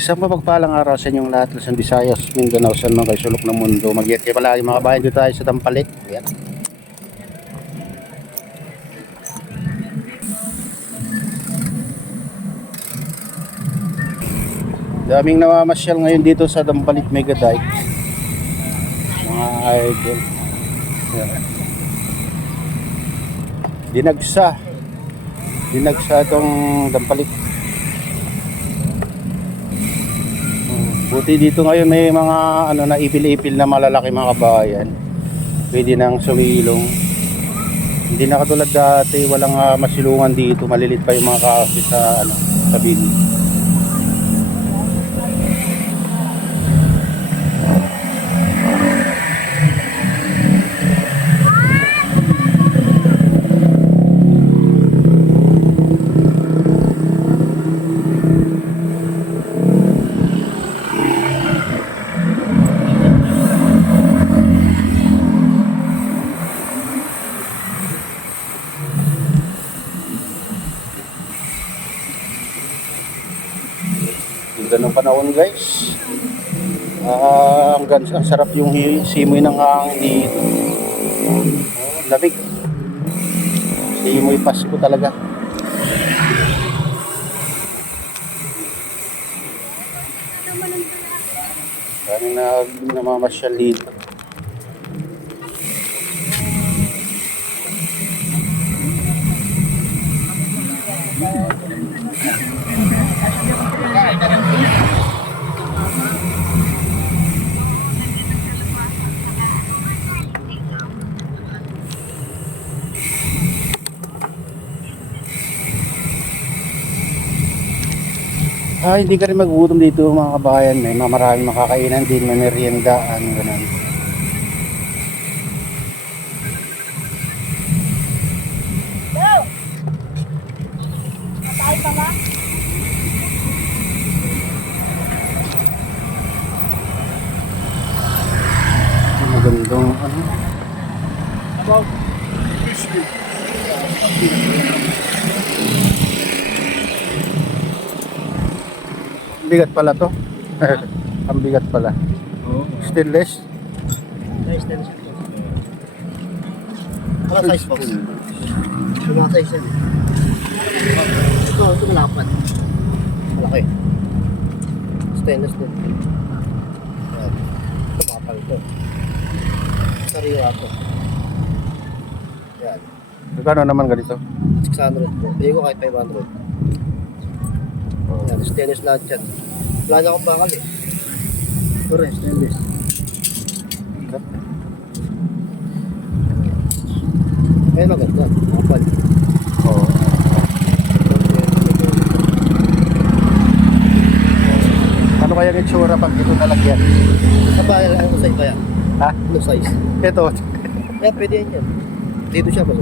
Isang mapagpalang araw sa inyong lahat, Luzon, Visayas, Mindanao, San mga sulok ng mundo. Mag-iat kayo palagi mga kabayan, dito tayo sa Dampalik. Ayan. Daming namamasyal ngayon dito sa Dampalik Mega Dike. Mga idol. Ayan. Dinagsa itong Dampalik. Buti dito ngayon may mga na ipil-ipil na malalaki mga kabayan. Pwede nang sumilong. Hindi na katulad dati, walang masilungan dito, malilit pa yung mga kahoy sa sa bin. Ganong panahon guys, ang sarap yung simoy ng hangin dito. Lamig, simoy Pasko talaga. Daming namamasyal dito. Hindi ka rin magugutom dito mga kabayan. May maraming makakainan din, may meriendaan, ganun. Matay pa ba? Magandang About bigat pala to. Ang bigat pala. Stainless. Nice din siya. Wala size box. Wala size yan. Ito malapad. Malaki. Stainless din. Yan. Ito makapal ito. Sariwa ito. Yan. Magkano naman ganito? 600 po. Pili ko kahit 500. Yan. Stainless lahat yan. Wala na akong bakal eh. Ito rin, stainless. Ay maganda. Makapal. Oo. Ano kaya yung itsura pag ito nalagyan? Sa bayan, ano size ba yan? Ha? Ano size? Ito. Yeah, pwede yan. Dito siya ba?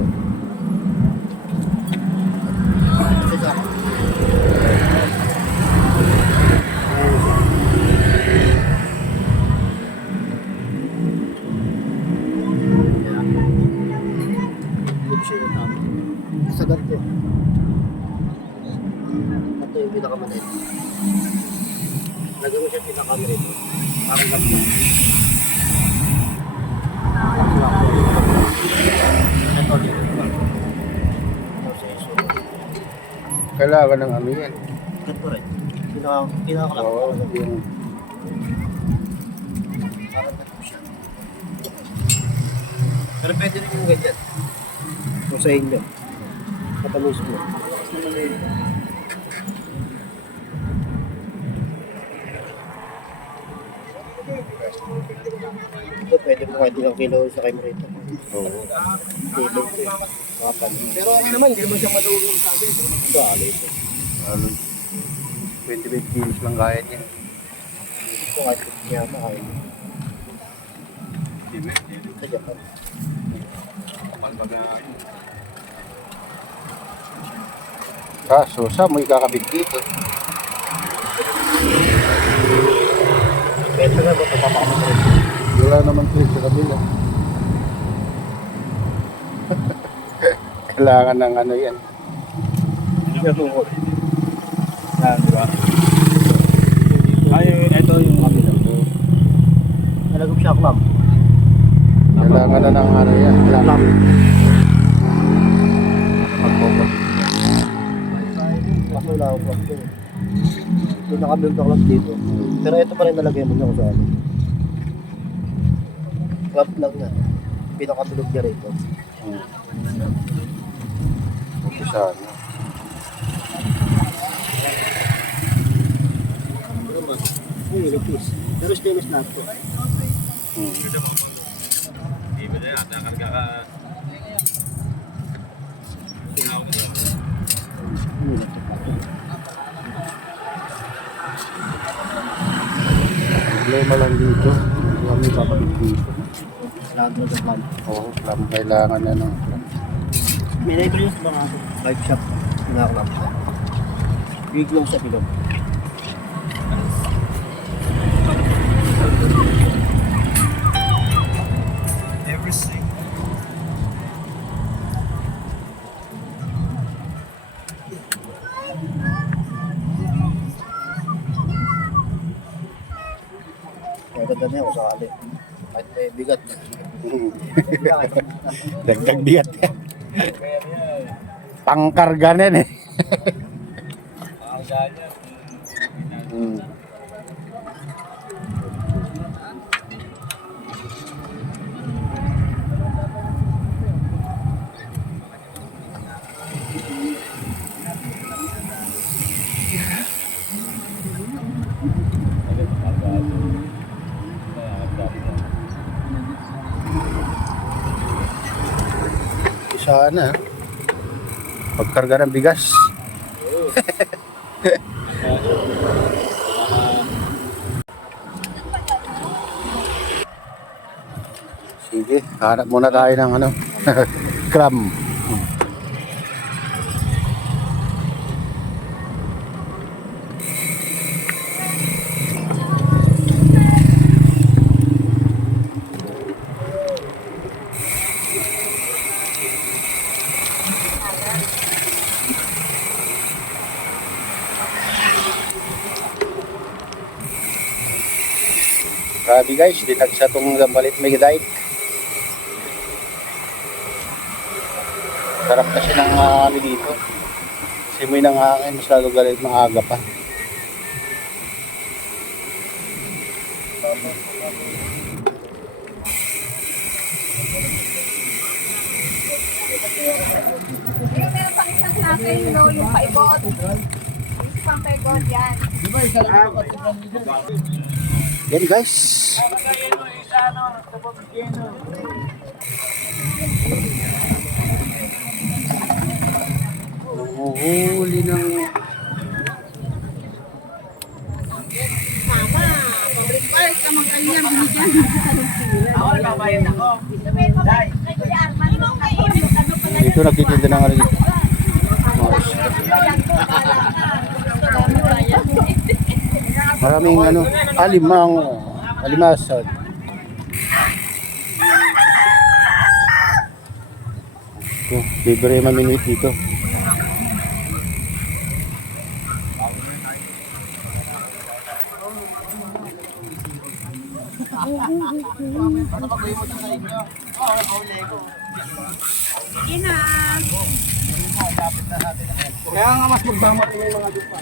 Sa ganito. Ito yung pinakamaliit. Lagyan mo siya pinakamaliit. Parang ganito. Ito dito. Kailangan ng ano yan. Ganito rin. Pinakakalak. Oo. Yung Parang ganito siya. Pero pwede rin yung ganyan. Kung sa inyo. Kapalos mo. Ito pwede mo kahit ilang kilo sa kayo rito. oo. Pero okay naman, hindi naman siya madulong sa akin. Ito, alay ito. Ano, 25 kilos lang kaya niya. Ito kahit niya makakain. Sa Japan. Kaso, saan mo ikakabit dito? Pwede na ba ito papakamit? Wala naman ito sa kabila. Kailangan ng ano yan. Hindi ka tungo. Yan, di ba? pala ng ano yan. Lam. Pagkukot. Kaso wala akong plug ko. Doon nakabuild ako lang dito. Pero ito pa rin nalagay mo niya kung saan. Club lang na. Pinakabilog niya rito. Okay, sana. Uy, repeat. Pero stainless na ito. Problema lang dito. Kami papabit dito. Lado na plan. Oo, kailangan na ng May library yung mga bike shop. Pinakalam siya. Big lang sa bilog. Kaya ganda na yun kung sakali. Kahit may bigat. dagdag bigat. Pangkarga na yan eh. Sana pagkarga ng bigas. Sige, hanap muna tayo ng ano, clam. Grabe guys, dinagsa itong gambalit may dike. Sarap kasi ng ano dito. Simoy ng hangin, mas lalo galit maaga pa. Yung meron pang isang klase, yung paibot. Yung pang paibot, yan. Yan guys. Huli ng Mama, public park ka mag-aliyang binigyan. Ako, babayan ako. dito nagtitinda ng ano dito. Maraming ano, alimasag. Ito, libre maminute dito. Ina. Kaya nga mas magmamat yung mga dupa.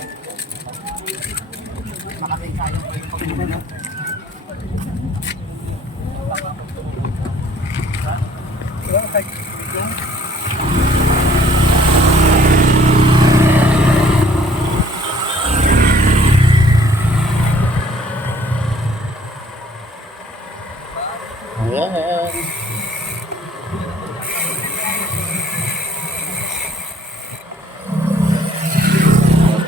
Ayan.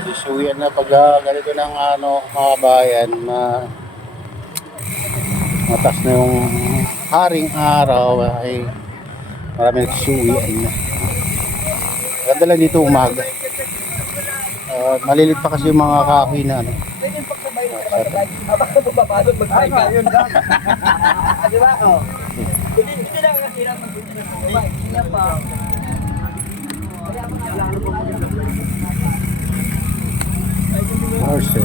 Isuyan na pag ganito ng ano, mga bayan, matas na yung haring araw ay marami nagsusuyan na. Ganda lang dito umaga. Malilit pa kasi yung mga kahoy na ano. Di ba? Oh. Hindi lang kasi lang hindi pa. Horse.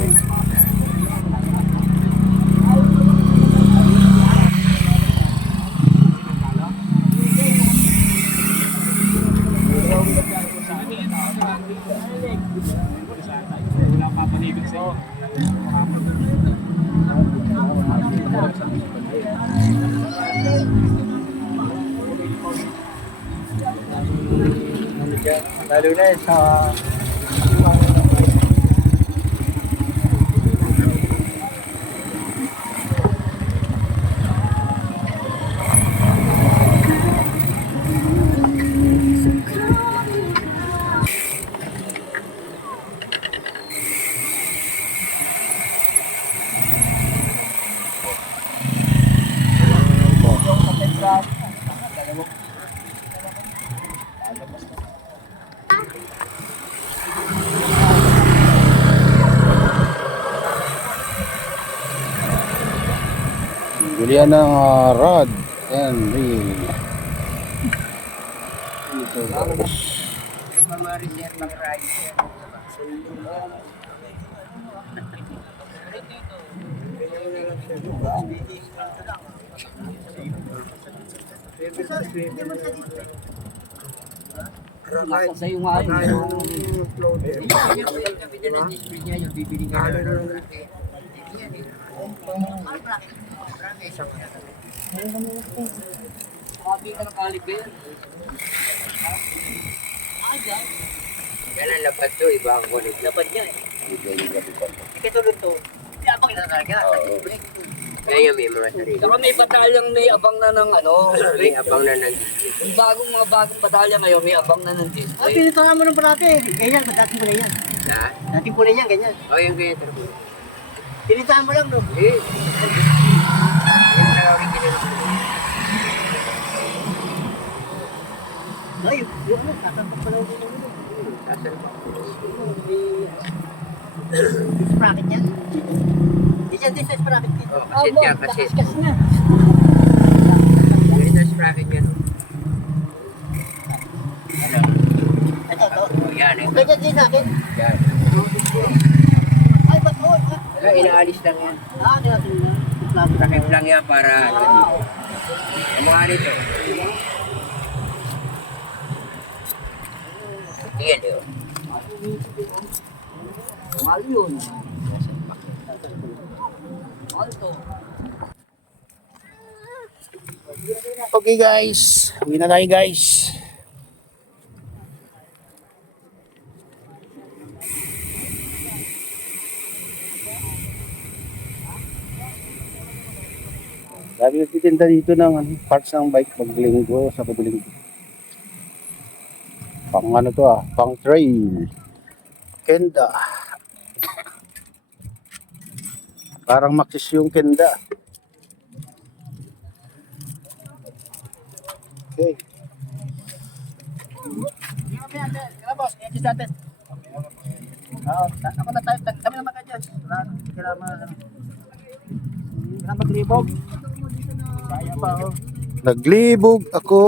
Lalo na sa... Julian ng rod and reel. Sa yung nga yung floater. Kami din ang display niya, yung bibili niya. Habi ka ng kalibin. Yan ang lapad to, iba ang kulit. Lapad niya eh. Ika tulad to. Di abang na talaga. Ngayon may mga sarili. Saka may batalyang may abang na ng ano. May abang na nandito. Yung mga bagong batalya ngayon may abang na ng display. Pinitangan mo ng parati. Ganyan, dating kulay yan. Na? Dating kulay yan, ganyan. O yung kaya turbo. Pinitangan mo lang, no? Eh. Yung na original. Ay, yung ano, tatampak pa lang dito. Tatal pa. Sprocket yan. Hindi yan, din sa sprocket dito. Oh, kasit yan, kasit. Kaskas na. Ganito ang sprocket yan. Ano? Ito, ito. O yan eh. Ganyan din sa akin. Yan. Ay, ba't mo? Wala, inaalis lang yan. Di natin na. Takip lang yan para ano dito. Ang mga nito. Yan eh. oh. Mahal yun. Mahal to. Okay guys, uwi na tayo guys. Dami nagtitinda dito ng parts ng bike pag linggo sa paglinggo. Pang ano to pang trail. Kenda. Parang Maxis yung Kenda. Okay. Kaya boss, kaya dyan natin. Ako na tayo, kami naman kayo dyan. Wala maglibog. Kaya pa, oh. Naglibog ako.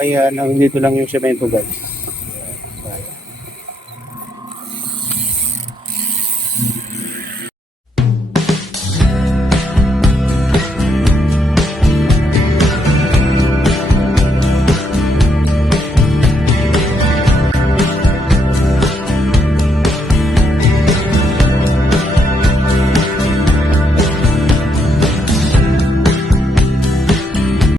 Kaya nandito lang yung semento guys.